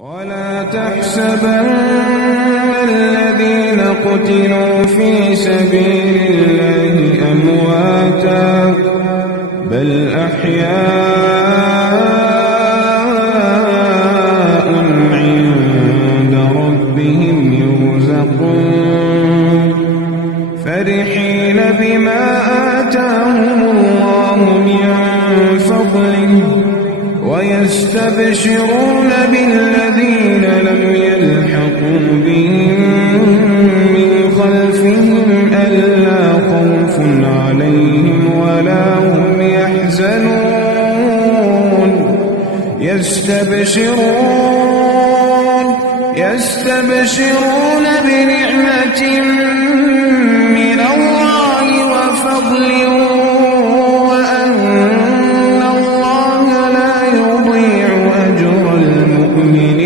ولا تحسبن الذين قتلوا في سبيل الله أمواتا بل أحياء عند ربهم يرزقون فرحين بما آتاهم الله من فضله ويستبشرون بالذين لم يلحقوا بهم من خلفهم ألا خوف عليهم ولا هم يحزنون يستبشرون بنعمة من الله وفضل وأن الله لا يضيع أجر المؤمنين